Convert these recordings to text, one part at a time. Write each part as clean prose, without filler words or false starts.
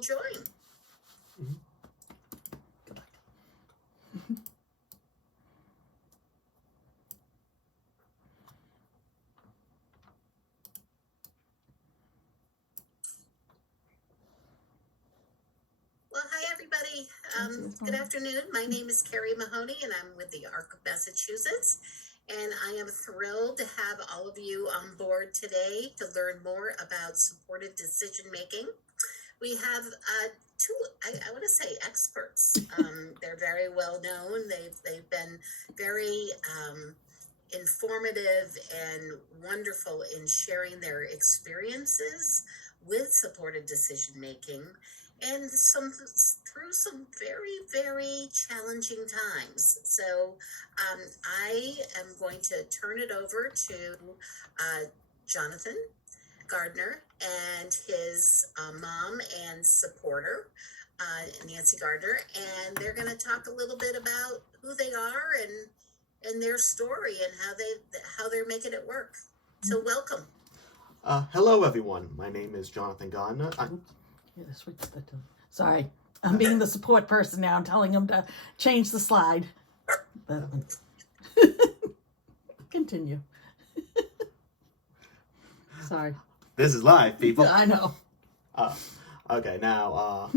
join. Mm-hmm. Go back. Well, hi, everybody. Good afternoon. My name is Carrie Mahoney, and I'm with the ARC of Massachusetts. And I am thrilled to have all of you on board today to learn more about supported decision making. We have two, I want to say, experts. They're very well known. They've been very informative and wonderful in sharing their experiences with supported decision making and through some very challenging times. So I am going to turn it over to Jonathan Gardner and his mom and supporter, Nancy Gardner, and they're going to talk a little bit about who they are and their story and how they're making it work. So welcome. Hello, everyone. My name is Jonathan Gardner. Sorry, I'm being the support person now. I'm telling him to change the slide. Continue. Sorry. This is live, people. I know. Okay, now,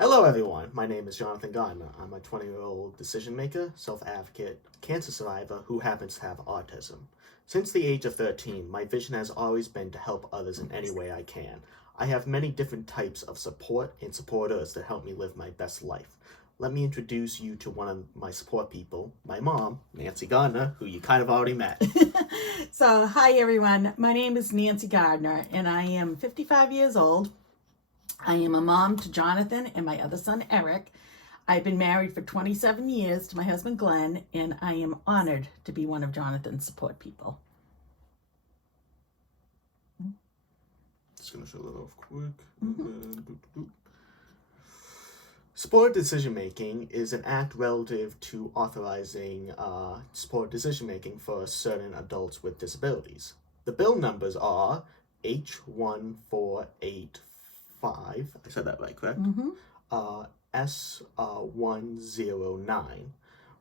hello, everyone. My name is Jonathan Gardner. I'm a 20-year-old decision maker, self-advocate, cancer survivor who happens to have autism. Since the age of 13, my vision has always been to help others in any way I can. I have many different types of support and supporters that help me live my best life. Let me introduce you to one of my support people, my mom, Nancy Gardner, who you kind of already met. So, hi everyone. My name is Nancy Gardner, and I am 55 years old. I am a mom to Jonathan and my other son, Eric. I've been married for 27 years to my husband, Glenn, and I am honored to be one of Jonathan's support people. Just going to show that off quick. Supported decision-making is an act relative to authorizing supported decision-making for certain adults with disabilities. The bill numbers are H1485, I said that right, correct? S109.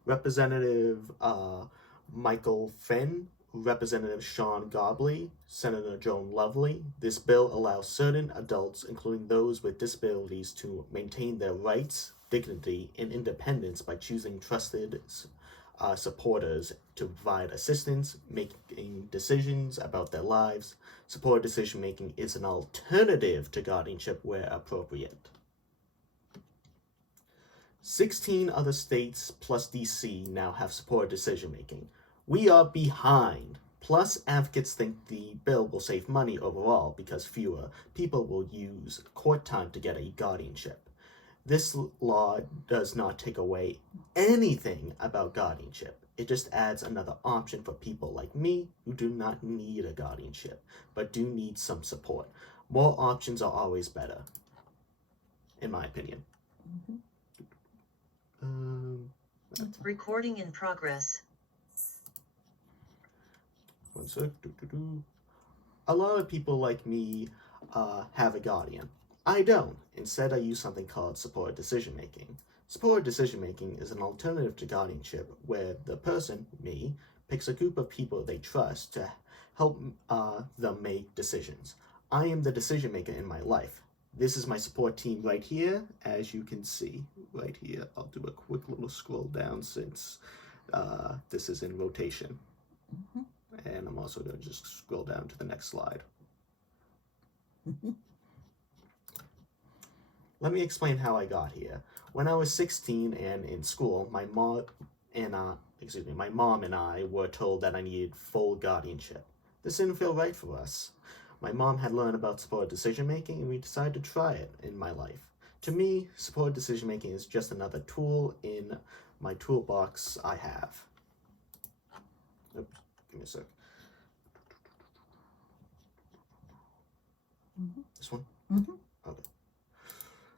Representative Michael Finn, Representative Sean Gobley, Senator Joan Lovely. This bill allows certain adults, including those with disabilities, to maintain their rights, dignity, and independence by choosing trusted supporters to provide assistance, making decisions about their lives. Supported decision-making is an alternative to guardianship where appropriate. 16 other states plus DC now have supported decision-making. We are behind. Plus, advocates think the bill will save money overall because fewer people will use court time to get a guardianship. This law does not take away anything about guardianship. It just adds another option for people like me who do not need a guardianship, but do need some support. More options are always better, in my opinion. Recording in progress. One sec. A lot of people like me have a guardian. I don't. Instead, I use something called supported decision-making. Supported decision-making is an alternative to guardianship where the person, me, picks a group of people they trust to help them make decisions. I am the decision-maker in my life. This is my support team right here, as you can see right here. I'll do a quick little scroll down since this is in rotation. And I'm also going to just scroll down to the next slide. Let me explain how I got here. When I was 16 and in school, my mom and I were told that I needed full guardianship. This didn't feel right for us. My mom had learned about supported decision-making, and we decided to try it in my life. To me, supported decision-making is just another tool in my toolbox I have. Oops, give me a sec. This one? Okay.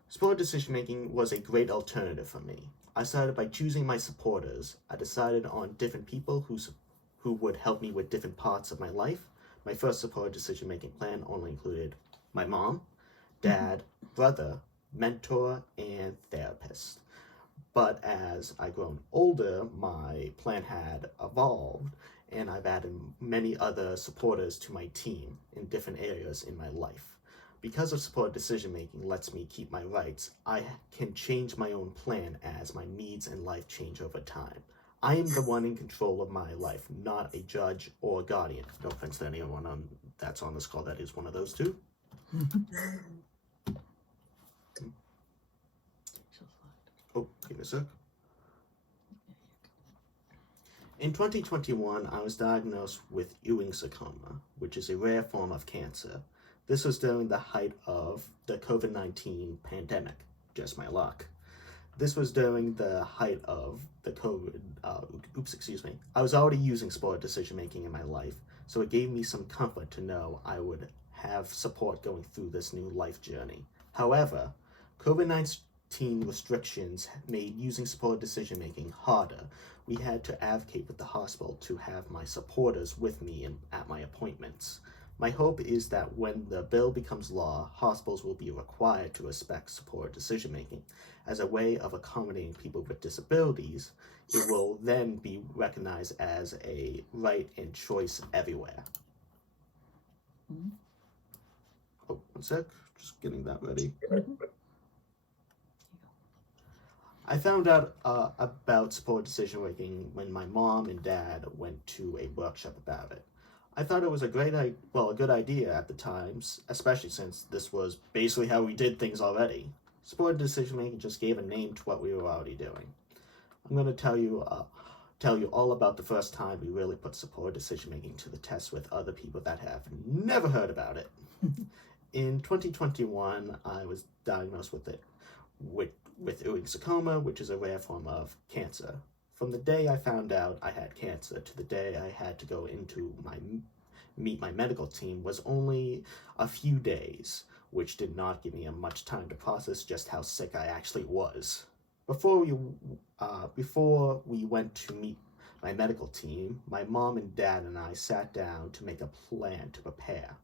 Supported decision-making was a great alternative for me. I started by choosing my supporters. I decided on different people who would help me with different parts of my life. My first supported decision-making plan only included my mom, dad, brother, mentor, and therapist. But as I've grown older, my plan had evolved, and I've added many other supporters to my team in different areas in my life. Because of supported decision making lets me keep my rights, I can change my own plan as my needs and life change over time. I am the one in control of my life, not a judge or guardian. No offense to anyone that's on this call that is one of those two. Oh, give me a sec. In 2021, I was diagnosed with Ewing sarcoma, which is a rare form of cancer. This was during the height of the COVID-19 pandemic. Just my luck. This was during the height of the I was already using supported decision making in my life, so it gave me some comfort to know I would have support going through this new life journey. However, COVID-19 restrictions made using supported decision making harder. We had to advocate with the hospital to have my supporters with me at my appointments. My hope is that when the bill becomes law, hospitals will be required to respect supported decision making. As a way of accommodating people with disabilities, it will then be recognized as a right and choice everywhere. Mm-hmm. Oh, one sec, just getting that ready. I found out about supported decision making when my mom and dad went to a workshop about it. I thought it was a good idea at the time, especially since this was basically how we did things already. Supported decision making just gave a name to what we were already doing. I'm going to tell you all about the first time we really put supported decision making to the test with other people that have never heard about it. In 2021, I was diagnosed with Ewing sarcoma, which is a rare form of cancer. From the day I found out I had cancer to the day I had to go meet my medical team was only a few days, which did not give me much time to process just how sick I actually was. Before we went to meet my medical team, my mom and dad and I sat down to make a plan to prepare.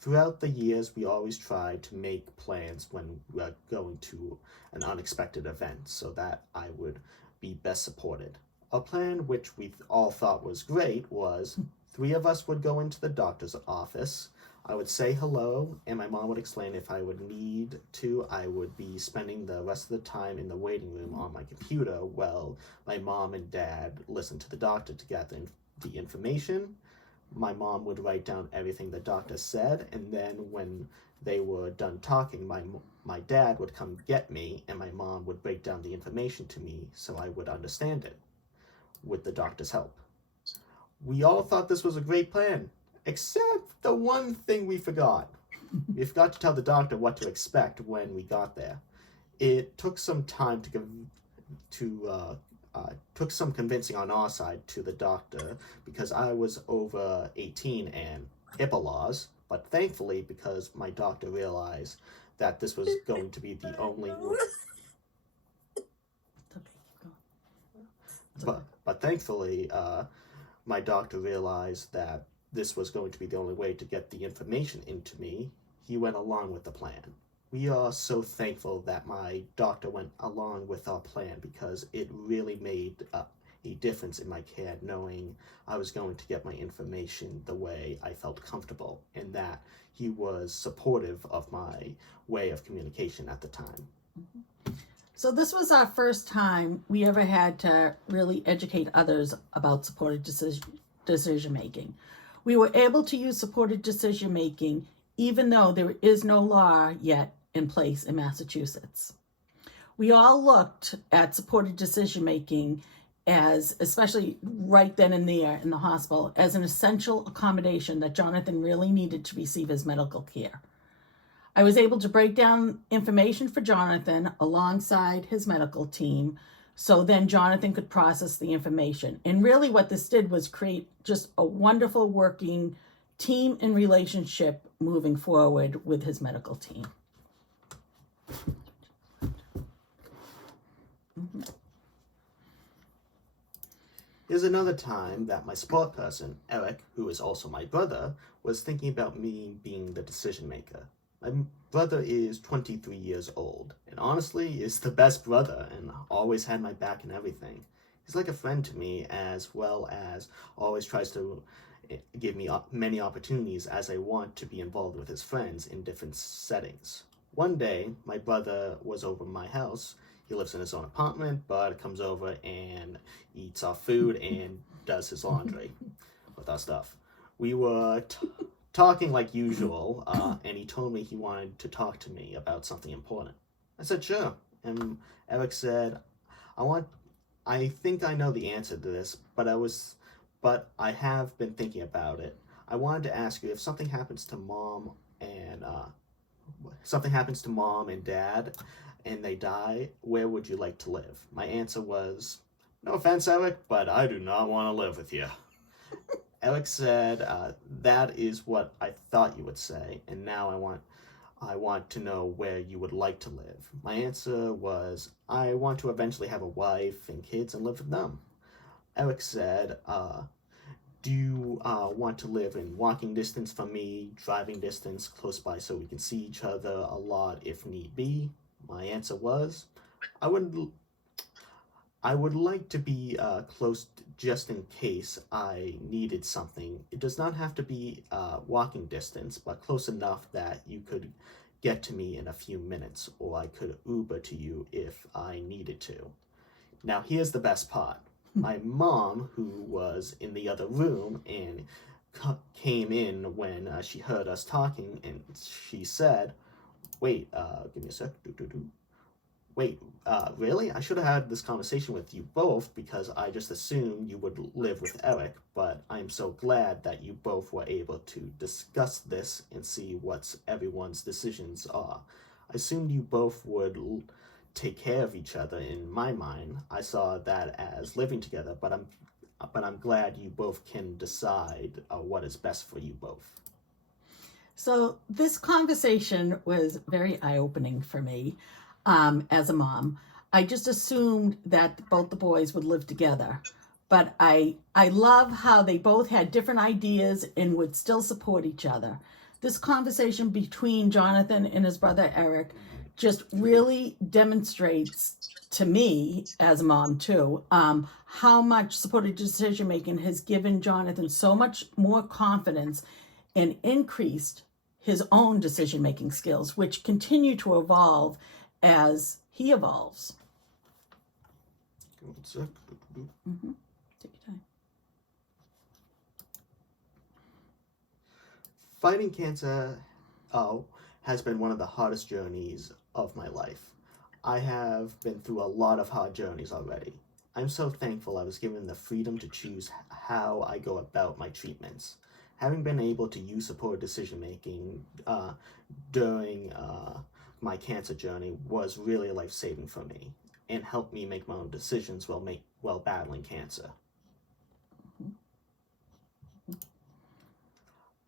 Throughout the years, we always tried to make plans when we were going to an unexpected event so that I would be best supported. A plan which we all thought was great was 3 of us would go into the doctor's office. I would say hello, and my mom would explain if I would need to. I would be spending the rest of the time in the waiting room on my computer while my mom and dad listened to the doctor to gather the information. My mom would write down everything the doctor said, and then when they were done talking, my dad would come get me, and my mom would break down the information to me so I would understand it with the doctor's help. We all thought this was a great plan, except the one thing we forgot. We forgot to tell the doctor what to expect when we got there. It took some time took some convincing on our side to the doctor because I was over 18 and HIPAA laws, but thankfully, because my doctor realized that this was going to be the only but thankfully, my doctor realized that this was going to be the only way to get the information into me. He went along with the plan. We are so thankful that my doctor went along with our plan because it really made a difference in my care knowing I was going to get my information the way I felt comfortable and that he was supportive of my way of communication at the time. So this was our first time we ever had to really educate others about supported decision making. We were able to use supported decision making even though there is no law yet in place in Massachusetts. We all looked at supported decision making as, especially right then and there in the hospital, as an essential accommodation that Jonathan really needed to receive his medical care. I was able to break down information for Jonathan alongside his medical team so then Jonathan could process the information. And really what this did was create just a wonderful working team and relationship moving forward with his medical team. Here's another time that my support person, Eric, who is also my brother, was thinking about me being the decision maker. My brother is 23 years old, and honestly is the best brother and always had my back in everything. He's like a friend to me, as well as always tries to give me many opportunities as I want to be involved with his friends in different settings. One day, my brother was over my house. He lives in his own apartment, but comes over and eats our food and does his laundry with our stuff. We were talking like usual, and he told me he wanted to talk to me about something important. I said, sure. And Eric said, I think I know the answer to this, but I have been thinking about it. I wanted to ask you if something happens to mom and dad and they die, where would you like to live? My answer was, no offense, Eric, but I do not want to live with you. Eric said, that is what I thought you would say, and now I want to know where you would like to live. My answer was, I want to eventually have a wife and kids and live with them. Eric said, do you want to live in walking distance from me, driving distance close by so we can see each other a lot if need be? My answer was, I would like to be close just in case I needed something. It does not have to be walking distance, but close enough that you could get to me in a few minutes, or I could Uber to you if I needed to. Now, here's the best part. My mom, who was in the other room and came in when she heard us talking, and she said, wait, give me a sec. Wait, really? I should have had this conversation with you both because I just assumed you would live with Eric, but I'm so glad that you both were able to discuss this and see what everyone's decisions are. I assumed you both would take care of each other. In my mind, I saw that as living together, but I'm glad you both can decide what is best for you both. So this conversation was very eye-opening for me as a mom. I just assumed that both the boys would live together, but I love how they both had different ideas and would still support each other. This conversation between Jonathan and his brother Eric just really demonstrates to me as a mom too, how much supported decision making has given Jonathan so much more confidence and increased his own decision making skills, which continue to evolve as he evolves. Mm-hmm. Take your time. Fighting cancer has been one of the hardest journeys of my life. I have been through a lot of hard journeys already. I'm so thankful I was given the freedom to choose how I go about my treatments. Having been able to use supported decision making during my cancer journey was really life-saving for me and helped me make my own decisions while battling cancer.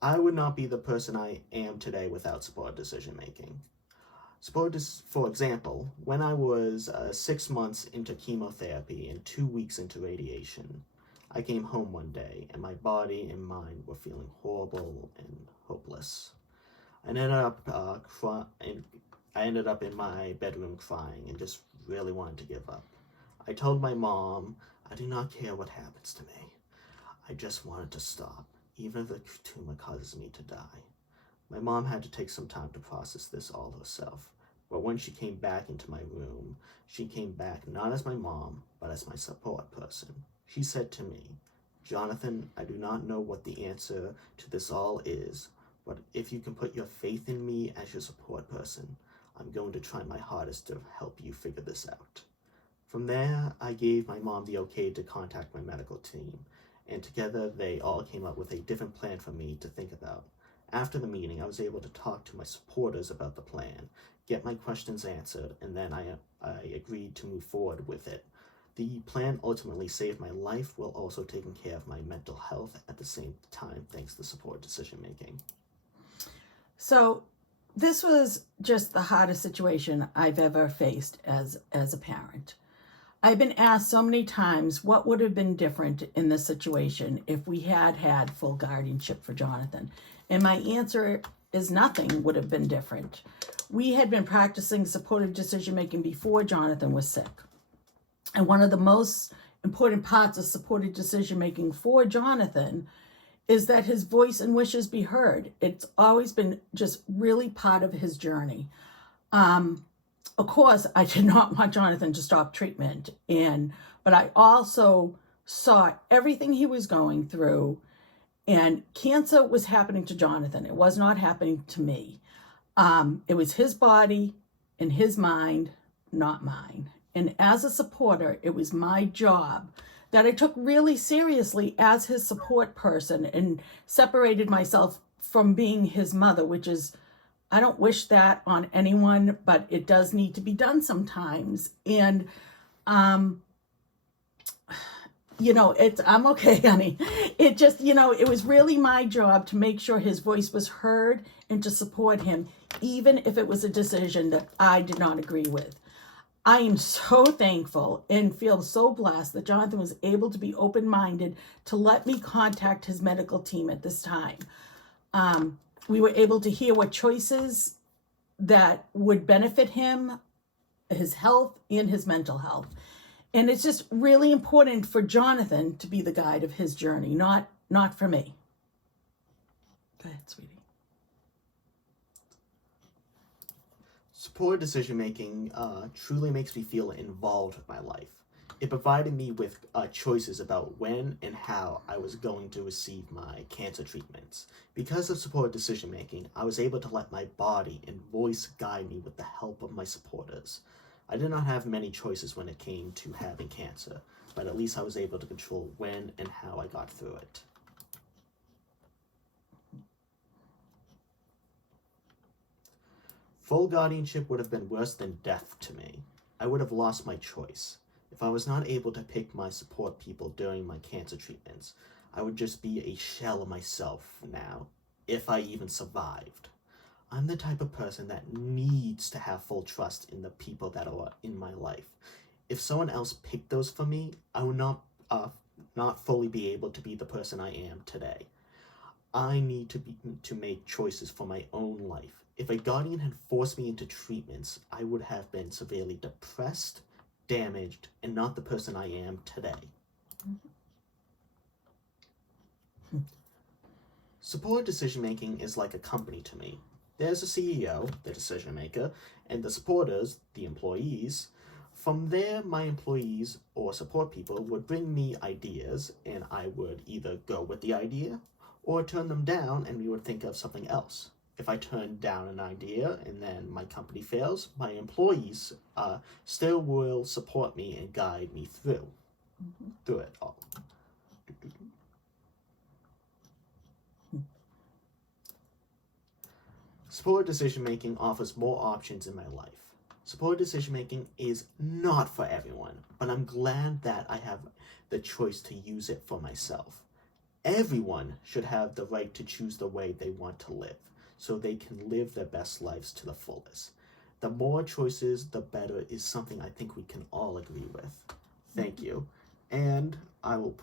I would not be the person I am today without supported decision making. For example, when I was 6 months into chemotherapy and 2 weeks into radiation, I came home one day and my body and mind were feeling horrible and hopeless. I ended up in my bedroom crying and just really wanted to give up. I told my mom, I do not care what happens to me. I just wanted to stop, even if the tumor causes me to die. My mom had to take some time to process this all herself, but when she came back into my room, she came back not as my mom, but as my support person. She said to me, Jonathan, I do not know what the answer to this all is, but if you can put your faith in me as your support person, I'm going to try my hardest to help you figure this out. From there, I gave my mom the okay to contact my medical team, and together they all came up with a different plan for me to think about. After the meeting, I was able to talk to my supporters about the plan, get my questions answered, and then I agreed to move forward with it. The plan ultimately saved my life while also taking care of my mental health at the same time, thanks to supported decision making. So this was just the hardest situation I've ever faced as a parent. I've been asked so many times what would have been different in this situation if we had had full guardianship for Jonathan. And my answer as nothing would have been different. We had been practicing supportive decision making before Jonathan was sick. And one of the most important parts of supportive decision making for Jonathan is that his voice and wishes be heard. It's always been just really part of his journey. Of course, I did not want Jonathan to stop treatment, but I also saw everything he was going through, and cancer was happening to Jonathan. It was not happening to me. It was his body and his mind, not mine. And as a supporter, it was my job that I took really seriously as his support person and separated myself from being his mother, which is, I don't wish that on anyone, but it does need to be done sometimes. And, I'm okay, honey. It just, it was really my job to make sure his voice was heard and to support him, even if it was a decision that I did not agree with. I am so thankful and feel so blessed that Jonathan was able to be open-minded to let me contact his medical team at this time. We were able to hear what choices that would benefit him, his health, and his mental health. And it's just really important for Jonathan to be the guide of his journey, not for me. Go ahead, sweetie. Supported decision-making truly makes me feel involved with my life. It provided me with choices about when and how I was going to receive my cancer treatments. Because of supported decision-making, I was able to let my body and voice guide me with the help of my supporters. I did not have many choices when it came to having cancer, but at least I was able to control when and how I got through it. Full guardianship would have been worse than death to me. I would have lost my choice. If I was not able to pick my support people during my cancer treatments, I would just be a shell of myself now, if I even survived. I'm the type of person that needs to have full trust in the people that are in my life. If someone else picked those for me, I would not fully be able to be the person I am today. I need to make choices for my own life. If a guardian had forced me into treatments, I would have been severely depressed, damaged, and not the person I am today. Supported decision-making is like a company to me. There's a CEO, the decision maker, and the supporters, the employees. From there, my employees or support people would bring me ideas, and I would either go with the idea or turn them down, and we would think of something else. If I turn down an idea and then my company fails, my employees still will support me and guide me through it all. Supported decision-making offers more options in my life. Supported decision-making is not for everyone, but I'm glad that I have the choice to use it for myself. Everyone should have the right to choose the way they want to live, so they can live their best lives to the fullest. The more choices, the better is something I think we can all agree with. Thank you. And I will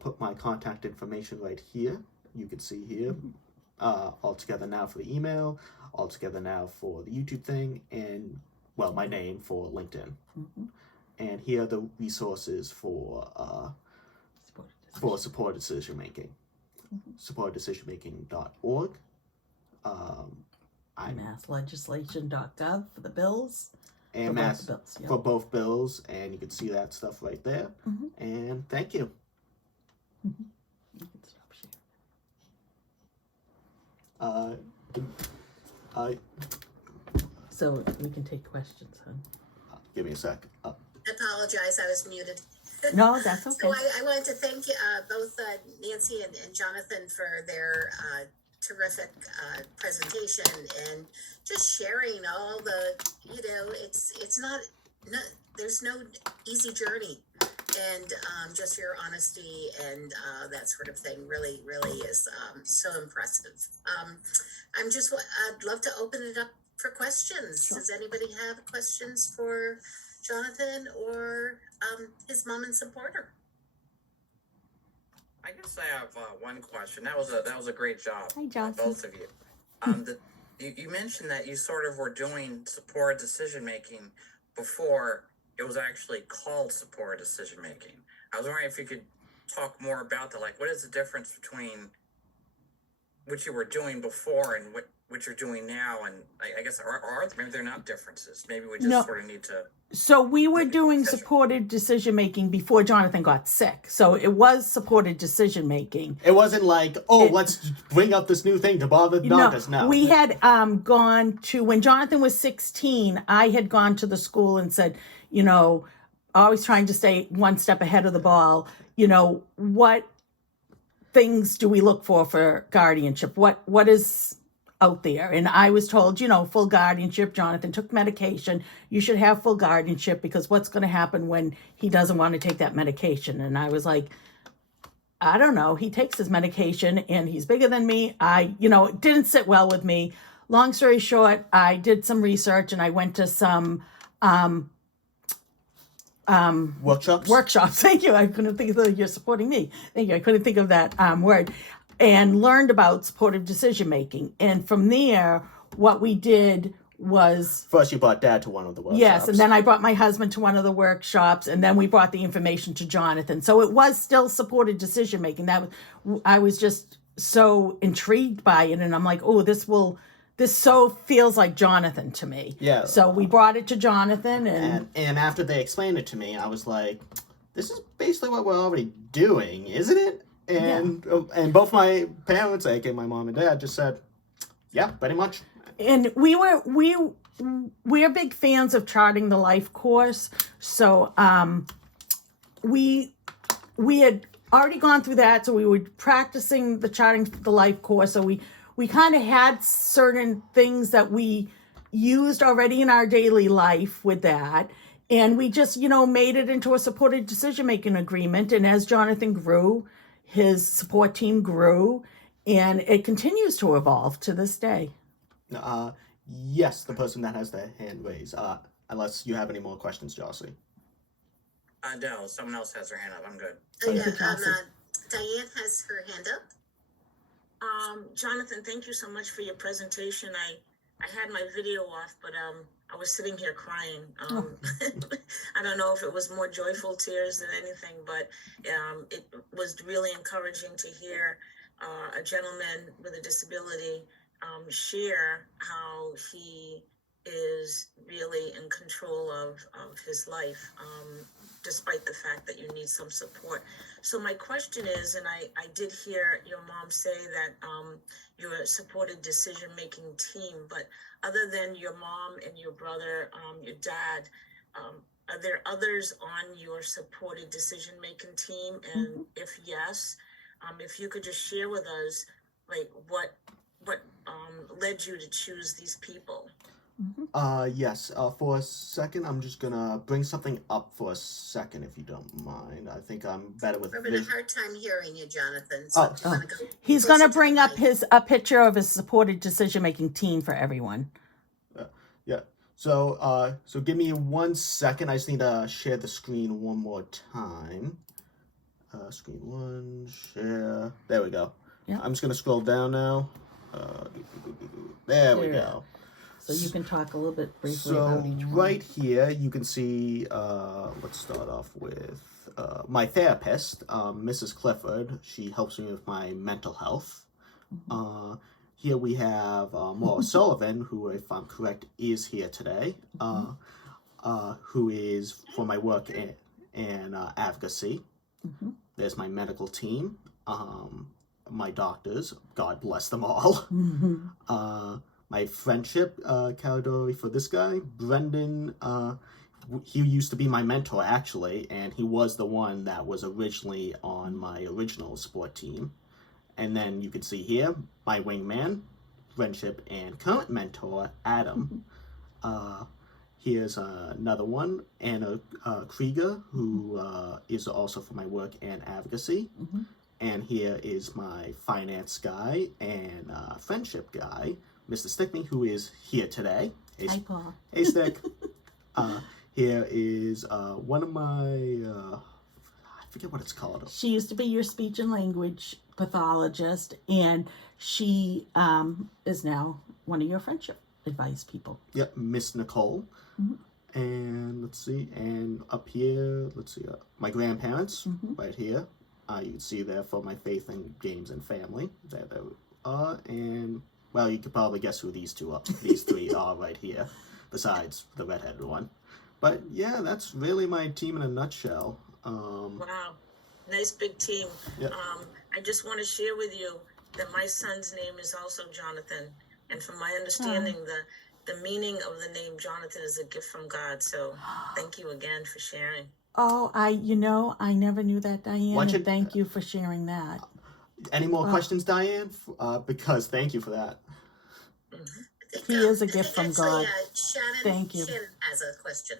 put my contact information right here. You can see here. All together now for the email, all together now for the YouTube thing, and, well, my name for LinkedIn. And here are the resources for supported decision making. supporteddecisionmaking.org. Masslegislation.gov for the bills. And for both bills, and you can see that stuff right there. And thank you. You can stop sharing. So we can take questions, huh? Give me a sec. I apologize, I was muted. No, that's okay. So I wanted to thank both Nancy and Jonathan for their terrific presentation and just sharing all the, it's not there's no easy journey, and just your honesty and that sort of thing really is so impressive. I'd love to open it up for questions. Sure. Does anybody have questions for Jonathan or his mom and supporter? I guess I have one question. That was a great job, Hi, Johnson. both of you. You mentioned that you sort of were doing supported decision making before it was actually called supported decision making. I was wondering if you could talk more about that. Like, what is the difference between what you were doing before and what you're doing now? And I guess are maybe they're not differences. Maybe we just No. sort of need to. So we were Maybe doing decision. supported decision making before Jonathan got sick. So it was supported decision making. It wasn't like, let's bring up this new thing to bother the doctors. No. We had gone to, when Jonathan was 16, I had gone to the school and said, always trying to stay one step ahead of the ball, what things do we look for guardianship? What is out there? And I was told, full guardianship. Jonathan took medication. You should have full guardianship because what's going to happen when he doesn't want to take that medication? And I was like, I don't know. He takes his medication and he's bigger than me. It didn't sit well with me. Long story short, I did some research and I went to some workshops. Thank you. I couldn't think of you're supporting me. Thank you. I couldn't think of that word. And learned about supportive decision making. And from there, what we did was First, you brought Dad to one of the workshops. yes, and then I brought my husband to one of the workshops, and then we brought the information to Jonathan. So it was still supported decision making. I was just so intrigued by it, and I'm like, this so feels like Jonathan to me. Yeah. So we brought it to Jonathan, and after they explained it to me, I was like, this is basically what we're already doing, isn't it? And both my parents, aka my mom and dad, just said, yeah, pretty much. And we're big fans of charting the life course. So we had already gone through that, so we were practicing the charting the life course. So we kind of had certain things that we used already in our daily life with that. And we just, made it into a supported decision-making agreement. And as Jonathan grew, his support team grew, and it continues to evolve to this day. Yes, the person that has their hand raised. Unless you have any more questions, Jocelyn. No, someone else has their hand up. I'm good. Thank you, Chelsea. Diane has her hand up. Jonathan, thank you so much for your presentation. I had my video off, but I was sitting here crying. I don't know if it was more joyful tears than anything, but it was really encouraging to hear a gentleman with a disability share how he is really in control of his life, despite the fact that you need some support. So my question is, and I did hear your mom say that you're a supported decision-making team, but other than your mom and your brother, your dad, are there others on your supported decision-making team? And if yes, if you could just share with us, like what led you to choose these people? Yes. For a second, I'm just gonna bring something up for a second, if you don't mind. I think I'm better with. We're having a hard time hearing you, Jonathan. So do you wanna go He's closer going to the bring up mic? a picture of his supported decision-making team for everyone. Yeah. So give me 1 second. I just need to share the screen one more time. Screen one, share. There we go. Yeah. I'm just gonna scroll down now. There we There. go. So you can talk a little bit briefly So about each one. right here, you can see. Let's start off with my therapist, Mrs. Clifford. She helps me with my mental health. Here we have Maura Sullivan, who, if I'm correct, is here today. Who is for my work in advocacy. There's my medical team. My doctors, God bless them all. My friendship category for this guy, Brendan, he used to be my mentor, actually, and he was the one that was originally on my original sport team. And then you can see here, my wingman, friendship, and current mentor, Adam. Here's another one, Anna Krieger, who is also for my work and advocacy. And here is my finance guy and friendship guy, Mr. Stickney, who is here today. Hi, Paul. Hey, Stick. Here is one of my forget what it's called. She used to be your speech and language pathologist, and she is now one of your friendship advice people. Yep, Miss Nicole. And let's see, and up here, let's see, my grandparents, right here. You can see there for my faith in games and family. There they are, and well, you could probably guess who these three are right here, besides the redheaded one. But yeah, that's really my team in a nutshell. Wow, nice big team. Yeah. I just want to share with you that my son's name is also Jonathan, and from my understanding, the meaning of the name Jonathan is a gift from God. So thank you again for sharing. Oh, I never knew that, Diane. Watch And it- thank you for sharing that. Any more questions, Diane? Because thank you for that. I think, He is a I gift think from actually, God. Shannon, Thank you. Shannon has a question.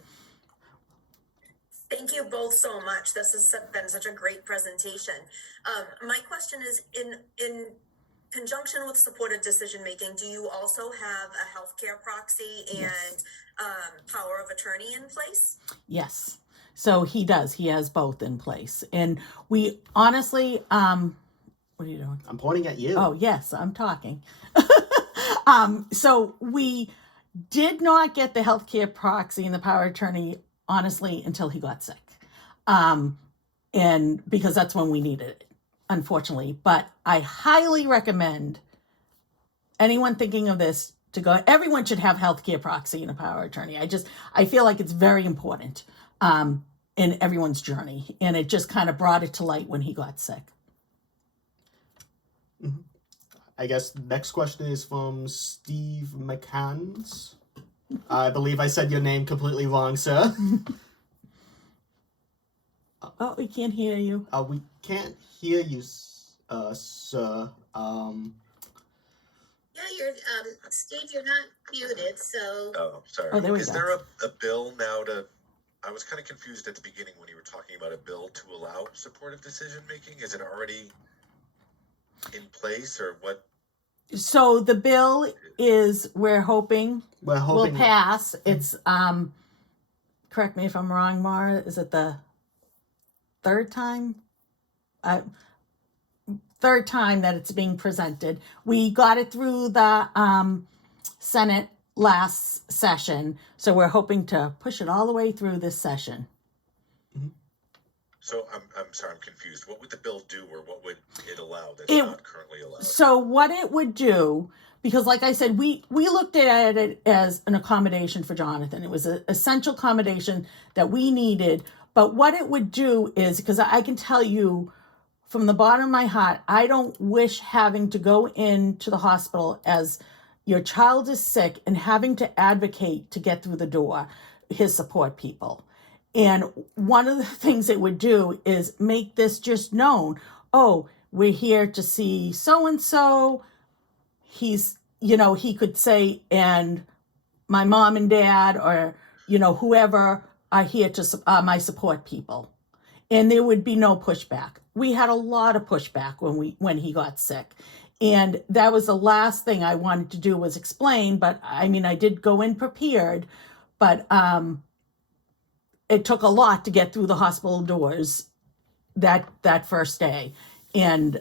Thank you both so much. This has been such a great presentation. My question is, in conjunction with supported decision making, do you also have a healthcare proxy and Yes. power of attorney in place? Yes. So he does. He has both in place. And we honestly, what are you doing? I'm pointing at you. Oh, yes, I'm talking. So we did not get the healthcare proxy and the power of attorney, honestly, until he got sick. And because that's when we needed it, unfortunately. But I highly recommend anyone thinking of this to go. Everyone should have healthcare proxy and a power of attorney. I feel like it's very important in everyone's journey. And it just kind of brought it to light when he got sick. I guess the next question is from Steve McCanns. I believe I said your name completely wrong, sir. Oh, we can't hear you. We can't hear you, sir. Yeah, you're Steve, you're not muted, so Oh, sorry. Oh, there we Is go. there a bill now to? I was kind of confused at the beginning when you were talking about a bill to allow supportive decision making. Is it already in place, or what? So the bill is, we're hoping We're will hoping. pass. It's correct me if I'm wrong, Mara. Is it the third time? Third time that it's being presented. We got it through the Senate last session, so we're hoping to push it all the way through this session. So I'm sorry, I'm confused. What would the bill do, or what would it allow that's It- not currently allowed? So what it would do, because like I said, we looked at it as an accommodation for Jonathan. It was an essential accommodation that we needed. But what it would do is, because I can tell you from the bottom of my heart, I don't wish having to go into the hospital as your child is sick and having to advocate to get through the door, his support people. And one of the things it would do is make this just known. Oh, we're here to see so-and-so. He's, he could say, and my mom and dad, or, whoever are here to my support people. And there would be no pushback. We had a lot of pushback when he got sick. And that was the last thing I wanted to do was explain, but I did go in prepared, but it took a lot to get through the hospital doors that first day. And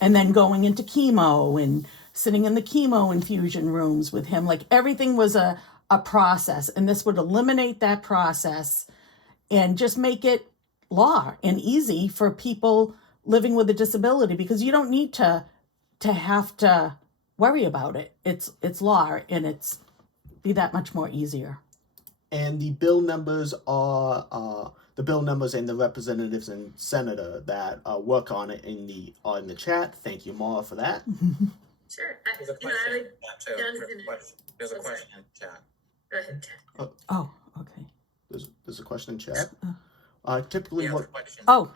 then going into chemo and sitting in the chemo infusion rooms with him, like everything was a process, and this would eliminate that process and just make it law and easy for people living with a disability, because you don't need to have to worry about it. It's law, and it's be that much more easier. And the bill numbers are the bill numbers and the representatives and senator that work on it in the chat. Thank you, Maura, for that. sure. There's a question in chat too. There's a question in chat. Go ahead, Kat. Oh, okay. There's a question in chat. Typically, Yeah, what the question. Oh.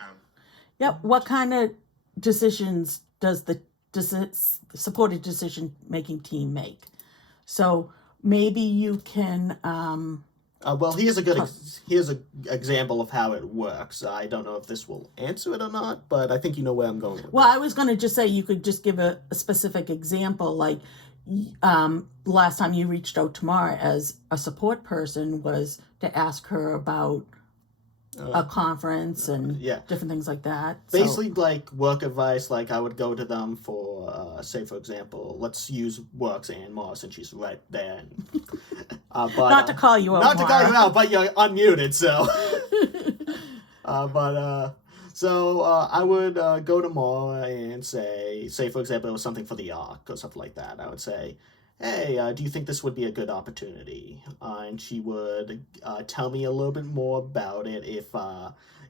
Yep. What kind of decisions does the supported decision-making team make? So maybe you can... well, here's an example of how it works. I don't know if this will answer it or not, but I think you know where I'm going with Well, I was going to just say you could just give a specific example, like last time you reached out to Mara as a support person was to ask her about a conference and yeah. different things like that. So- Basically, like work advice, like I would go to them for, say, for example, let's use Works Ann Morrison. She's right there. But, not to call you out, not to call you Mara. out, but you're unmuted, so. I would go to Mara and say, for example, it was something for the Ark or something like that. I would say, hey, do you think this would be a good opportunity? And she would tell me a little bit more about it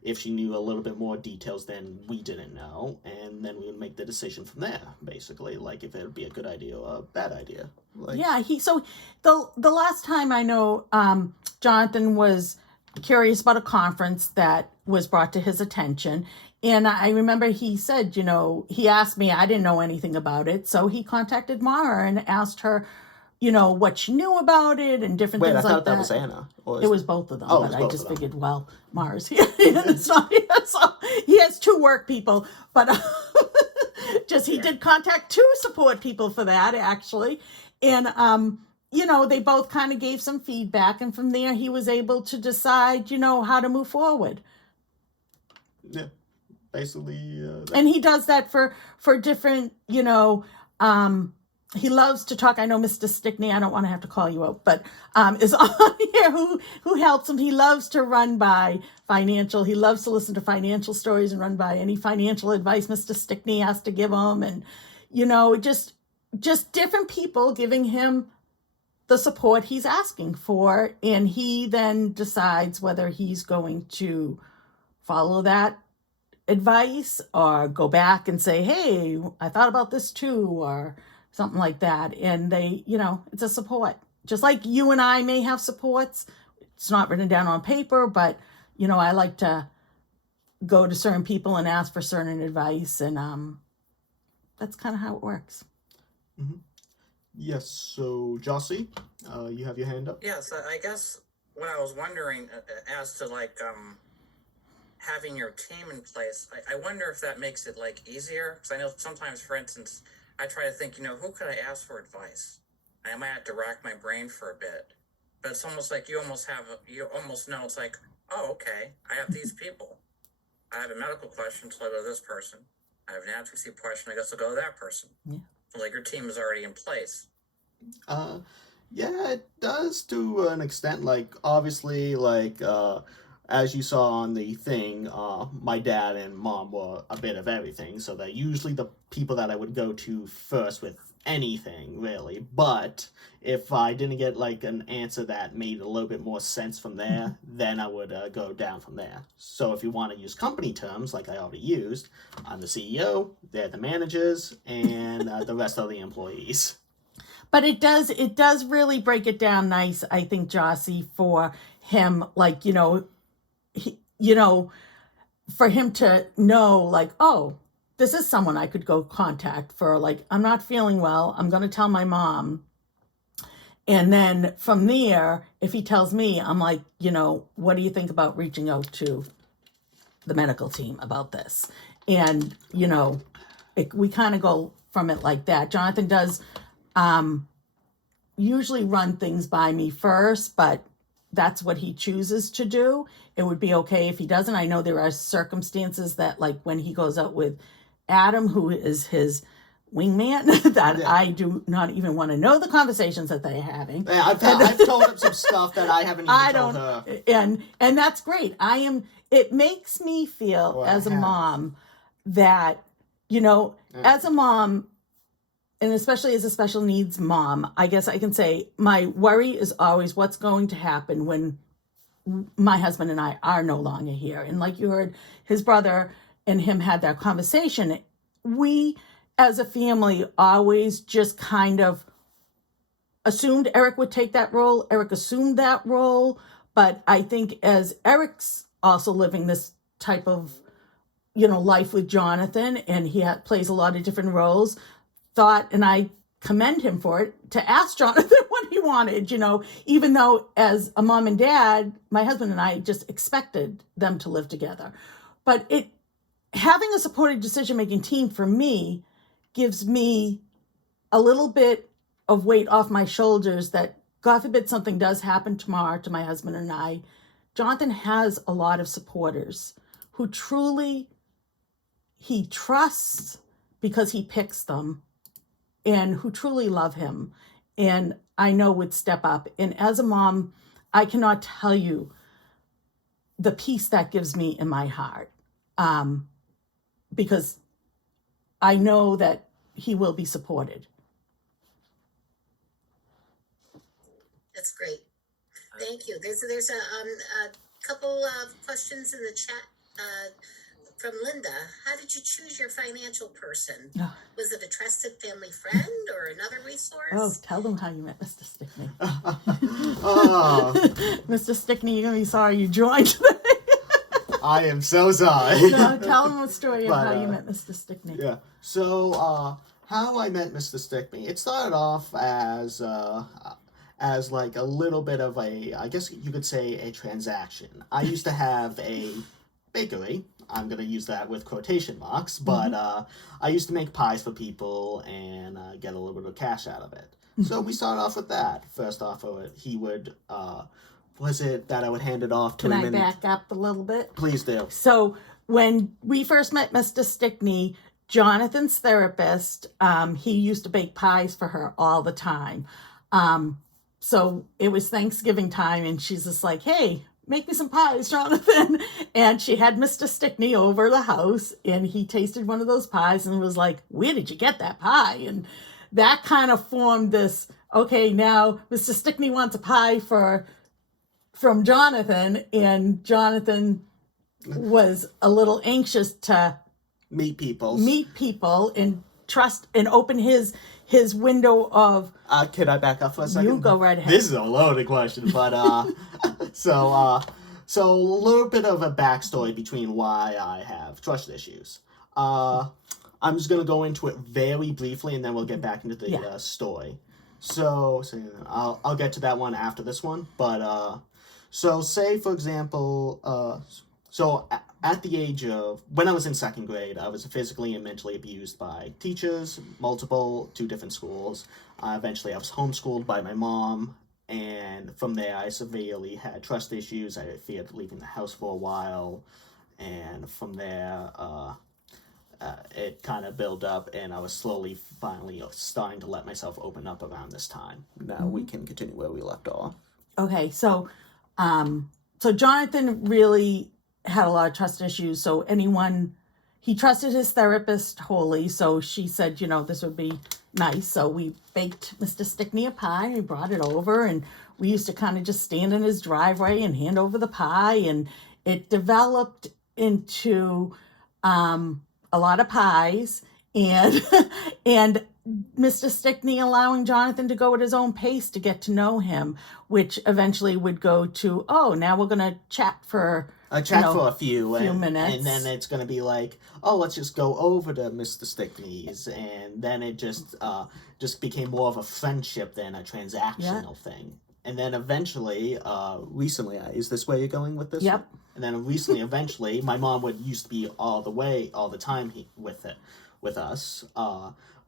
if she knew a little bit more details than we didn't know, and then we would make the decision from there, basically, like if it would be a good idea or a bad idea. Like, Yeah, so the last time I know, Jonathan was curious about a conference that was brought to his attention. And I remember he said, he asked me, I didn't know anything about it. So he contacted Mara and asked her, what she knew about it and different wait, things I like thought that was Anna. It was both of them, Oh, it but was I both just of them. figured, well, Mara's here. It's not here, so he has two work people, but he did contact two support people for that, actually. And, they both kind of gave some feedback, and from there he was able to decide, how to move forward. Yeah, basically. And he does that for different, he loves to talk. I know Mr. Stickney, I don't want to have to call you out, but is on here who helps him. He loves to run by financial. He loves to listen to financial stories and run by any financial advice Mr. Stickney has to give him. And, just different people giving him the support he's asking for. And he then decides whether he's going to follow that advice or go back and say, hey, I thought about this too, or something like that. And they, it's a support. Just like you and I may have supports. It's not written down on paper, but, I like to go to certain people and ask for certain advice. And that's kind of how it works. Mm-hmm. Yes, so Jossie, you have your hand up? Yes, I guess what I was wondering as to having your team in place, I wonder if that makes it easier, because I know sometimes, for instance, I try to think, who could I ask for advice? I might have to rack my brain for a bit, but it's almost like you almost know, it's like, oh, okay, I have these people. I have a medical question, so I go to this person. I have an advocacy question, I guess I'll go to that person. Yeah. Your team is already in place. Yeah, it does to an extent. Obviously, as you saw on the thing, my dad and mom were a bit of everything, so they're usually the people that I would go to first with anything, really. But if I didn't get an answer that made a little bit more sense from there, then I would go down from there. So if you want to use company terms, like I already used, I'm the CEO, they're the managers, and the rest are the employees. But it does really break it down nice, I think, Jossie, for him, for him to know, oh, this is someone I could go contact for, I'm not feeling well, I'm going to tell my mom. And then from there, if he tells me, I'm like, what do you think about reaching out to the medical team about this? And, we kind of go from it like that. Jonathan does usually run things by me first, but that's what he chooses to do. It would be okay if he doesn't. I know there are circumstances that, when he goes out with Adam, who is his wingman, that Yeah. I do not even want to know the conversations that they're having. Yeah, I've told him some stuff that I haven't even told her. And that's great. It makes me feel Well, as a I have. mom that, as a mom, and especially as a special needs mom, I guess I can say my worry is always what's going to happen when my husband and I are no longer here. And like you heard, his brother and him had that conversation. We, as a family, always just kind of assumed Eric would take that role. Eric assumed that role. But I think as Eric's also living this type of, life with Jonathan, and he plays a lot of different roles, thought, and I commend him for it, to ask Jonathan what he wanted, even though as a mom and dad, my husband and I just expected them to live together. But having a supported decision-making team for me gives me a little bit of weight off my shoulders that, God forbid, something does happen tomorrow to my husband and I, Jonathan has a lot of supporters who truly he trusts because he picks them, and who truly love him, and I know would step up. And as a mom, I cannot tell you the peace that gives me in my heart, because I know that he will be supported. That's great. Thank you. There's a couple of questions in the chat from Linda. How did you choose your financial person? Oh. Was it a trusted family friend or another resource? Oh, tell them how you met Mr. Stickney. Oh, Mr. Stickney, you're going to be sorry you joined today. I am so sorry. No, tell them a story of But, how you met Mr. Stickney. Yeah. So, how I met Mr. Stickney, it started off as like a little bit of I guess you could say a transaction. I used to have a bakery. I'm going to use that with quotation marks, but I used to make pies for people and get a little bit of cash out of it. So we started off with that. First off, he would, was it that I would hand it off to Can him? I and back up a little bit? Please do. So when we first met Mr. Stickney, Jonathan's therapist, he used to bake pies for her all the time. So it was Thanksgiving time, and she's just like, hey, make me some pies, Jonathan. And she had Mr. Stickney over the house, and he tasted one of those pies and was like, where did you get that pie? And that kind of formed this, okay, now Mr. Stickney wants a pie from Jonathan, and Jonathan was a little anxious to Meet people and trust and open his window of. Can I back up for a second? You go right ahead. This is a loaded question, but so a little bit of a backstory between why I have trust issues. I'm just gonna go into it very briefly, and then we'll get back into the story. So I'll get to that one after this one, but so say for example, so at the age of, when I was in second grade, I was physically and mentally abused by teachers, two different schools. Eventually I was homeschooled by my mom, and from there I severely had trust issues. I feared leaving the house for a while, and from there it kind of built up, and I was finally starting to let myself open up around this time. Now we can continue where we left off. Okay, so Jonathan really had a lot of trust issues. So he trusted his therapist wholly. So she said, this would be nice. So we baked Mr. Stickney a pie, and we brought it over, and we used to kind of just stand in his driveway and hand over the pie, and it developed into a lot of pies, and and Mr. Stickney allowing Jonathan to go at his own pace to get to know him, which eventually would go to, now we're going to chat for for a few minutes. And then it's going to be like, let's just go over to Mr. Stickney's. And then it just became more of a friendship than a transactional thing. And then eventually, recently, is this where you're going with this? Yep. And then recently, eventually, my mom used to be all the time with us.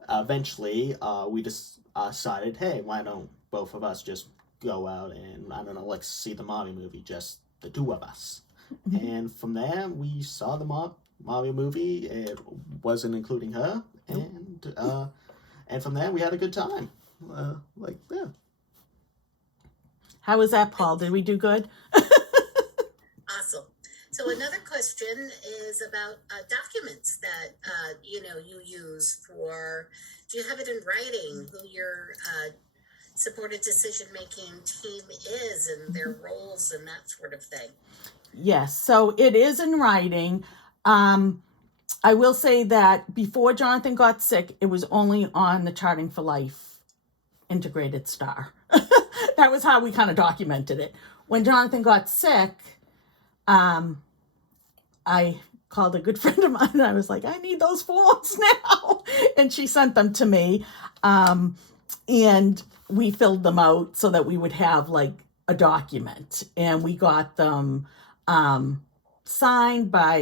Eventually, we just decided, hey, why don't both of us just go out and, I don't know, let's see the Mario movie, just the two of us. Mm-hmm. And from there, we saw the Mario movie. It wasn't including her, and from there, we had a good time. How was that, Paul? Did we do good? Awesome. So another question is about documents that you use for. Do you have it in writing? Who your supported decision-making team is and their roles and that sort of thing? Yes. So it is in writing. I will say that before Jonathan got sick, it was only on the Charting for Life integrated star. That was how we kind of documented it. When Jonathan got sick, I called a good friend of mine, and I was like, I need those forms now. And she sent them to me. And we filled them out so that we would have like a document. And we got them signed by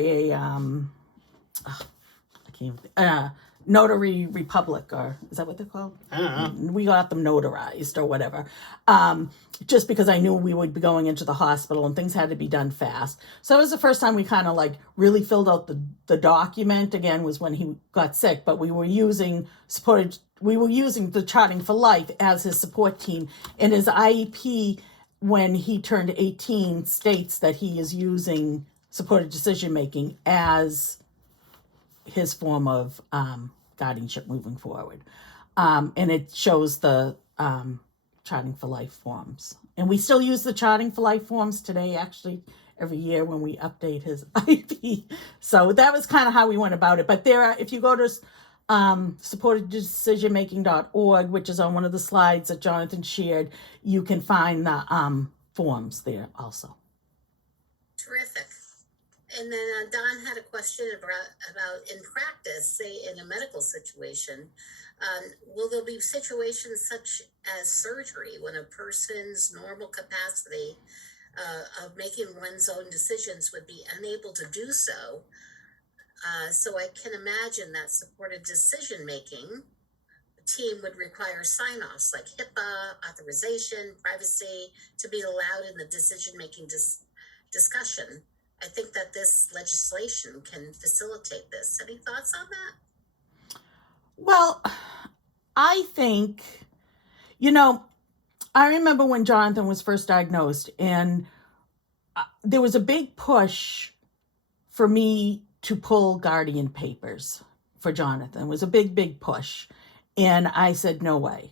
Notary Republic, or is that what they're called? I don't know. We got them notarized or whatever, just because I knew we would be going into the hospital and things had to be done fast. So it was the first time we kind of like really filled out the document. Again, was when he got sick, but we were using the Charting for Life as his support team, and his IEP when he turned 18 states that he is using supported decision making as his form of guardianship moving forward. And it shows the Charting for Life forms. And we still use the Charting for Life forms today, actually, every year when we update his IP. So that was kind of how we went about it. But there are, if you go to supporteddecisionmaking.org, which is on one of the slides that Jonathan shared, you can find the forms there also. Terrific. And then Don had a question about in practice, say in a medical situation, will there be situations such as surgery when a person's normal capacity of making one's own decisions would be unable to do so? So I can imagine that supported decision making team would require sign-offs like HIPAA, authorization, privacy to be allowed in the decision-making discussion. I think that this legislation can facilitate this. Any thoughts on that? Well, I think, I remember when Jonathan was first diagnosed, and there was a big push for me to pull guardian papers for Jonathan. It was a big, big push. And I said, no way.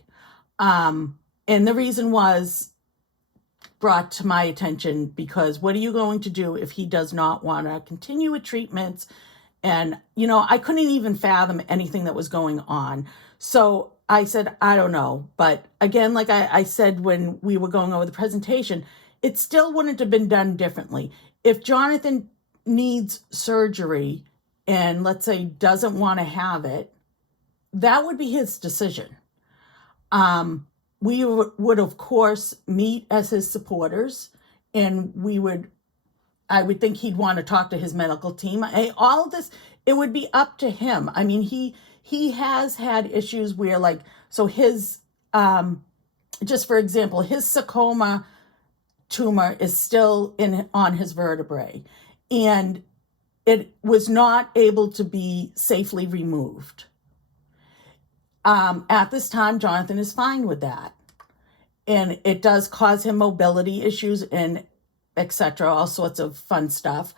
And the reason was brought to my attention because what are you going to do if he does not want to continue with treatments? And, I couldn't even fathom anything that was going on. So I said, I don't know. But again, like I said when we were going over the presentation, it still wouldn't have been done differently. If Jonathan needs surgery and let's say doesn't want to have it, that would be his decision. We would of course meet as his supporters, and I would think he'd want to talk to his medical team. All of this, it would be up to him. I mean, he has had issues where so his, just for example, his sarcoma tumor is still on his vertebrae, and it was not able to be safely removed. At this time, Jonathan is fine with that. And it does cause him mobility issues and etc., all sorts of fun stuff.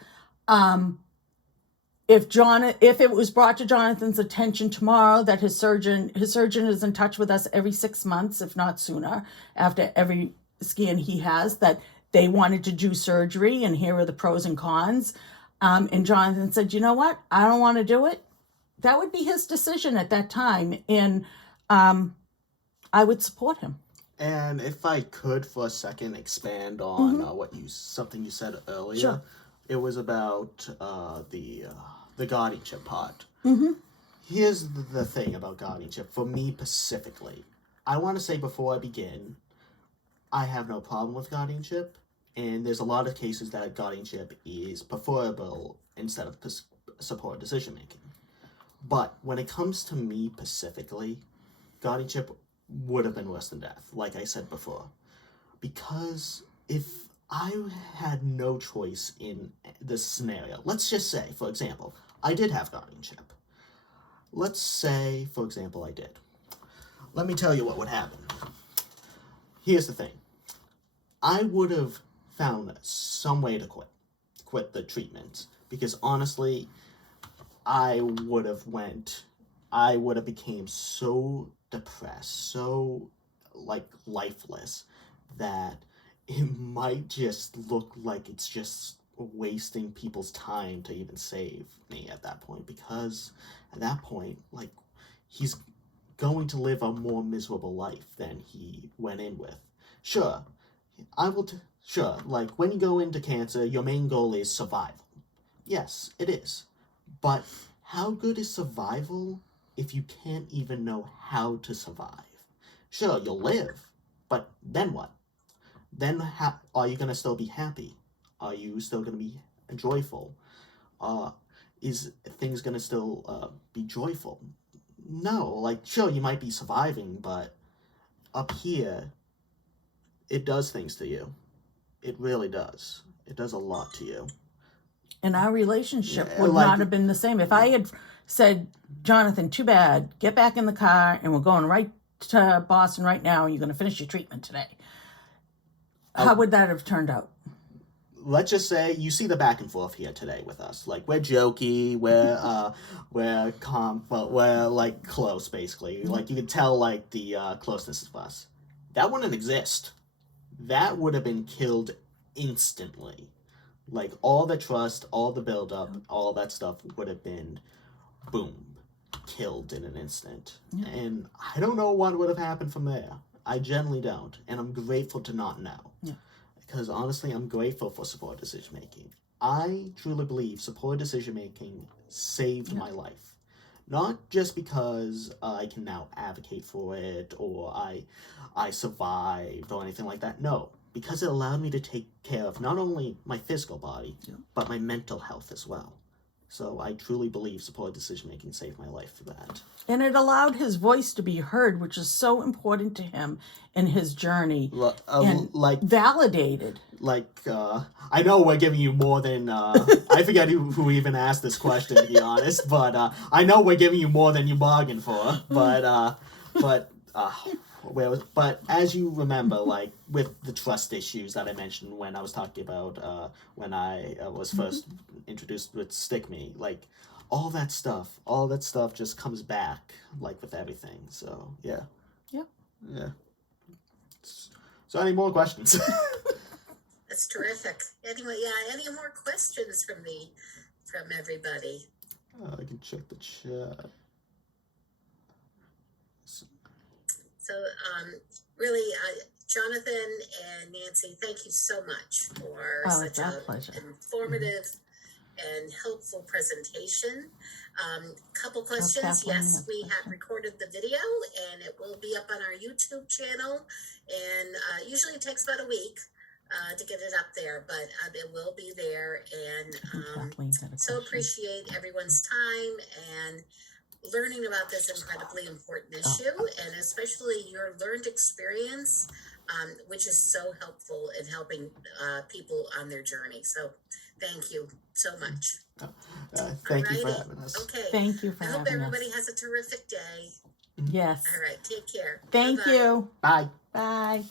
If it was brought to Jonathan's attention tomorrow that his surgeon is in touch with us every 6 months, if not sooner, after every scan he has, that they wanted to do surgery and here are the pros and cons. And Jonathan said, you know what? I don't want to do it. That would be his decision at that time, and I would support him. And if I could for a second expand on something you said earlier, Sure. It was about the guardianship part. Mm-hmm. Here's the thing about guardianship for me specifically. I want to say before I begin, I have no problem with guardianship, and there's a lot of cases that guardianship is preferable instead of supported decision making. But when it comes to me specifically, guardianship would have been worse than death, like I said before. Because if I had no choice in this scenario, let's just say, for example, I did have guardianship. Let's say, for example, I did. Let me tell you what would happen. Here's the thing. I would have found some way to quit the treatment, because honestly, I would have became so depressed, so lifeless, that it might just look like it's just wasting people's time to even save me at that point, because at that point, he's going to live a more miserable life than he went in with. Sure, sure, when you go into cancer, your main goal is survival. Yes, it is. But how good is survival if you can't even know how to survive? Sure, you'll live, but then what? Then are you going to still be happy? Are you still going to be joyful? Is things going to still be joyful? no, like, sure, you might be surviving, but up here, it does things to you. It really does. It does a lot to you. And our relationship Yeah, would like- not have been the same. If I had said, Jonathan, too bad, get back in the car and we're going right to Boston right now and you're going to finish your treatment today. How would that have turned out? Let's just say you see the back and forth here today with us. Like, we're jokey, we're calm, but we're like close, basically. Like, you could tell like the closeness of us. That wouldn't exist. That would have been killed instantly. Like, all the trust, all the build-up, all that stuff would have been, boom, killed in an instant. Yeah. And I don't know what would have happened from there. I generally don't. And I'm grateful to not know. Yeah. Because honestly, I'm grateful for supported decision-making. I truly believe supported decision-making saved my life. Not just because I can now advocate for it or I survived or anything like that. No. Because it allowed me to take care of not only my physical body, but my mental health as well. So I truly believe supported decision-making saved my life for that. And it allowed his voice to be heard, which is so important to him in his journey. And validated. I know we're giving you more than, I forget who even asked this question, to be honest, but I know we're giving you more than you bargained for, but as you remember, like, with the trust issues that I mentioned when I was talking about, when I was first introduced with Stick Me, like, all that stuff just comes back, like, with everything, so, yeah. Yep. Yeah. So, any more questions? That's terrific. Anyway, any more questions from everybody? I can check the chat. So, really, Jonathan and Nancy, thank you so much for It's such our a pleasure. informative and helpful presentation. Couple questions. Kathleen Yes, has a we have question. recorded the video and it will be up on our YouTube channel. And usually it takes about a week to get it up there, but it will be there. And Kathleen had a so question. appreciate everyone's time and learning about this incredibly important issue, and especially your learned experience, which is so helpful in helping people on their journey. So thank you so much. Thank you for Alrighty. having us. Okay. Thank you for I hope having everybody us. has a terrific day. Yes. All right. Take care. Thank Bye-bye. you. Bye. Bye.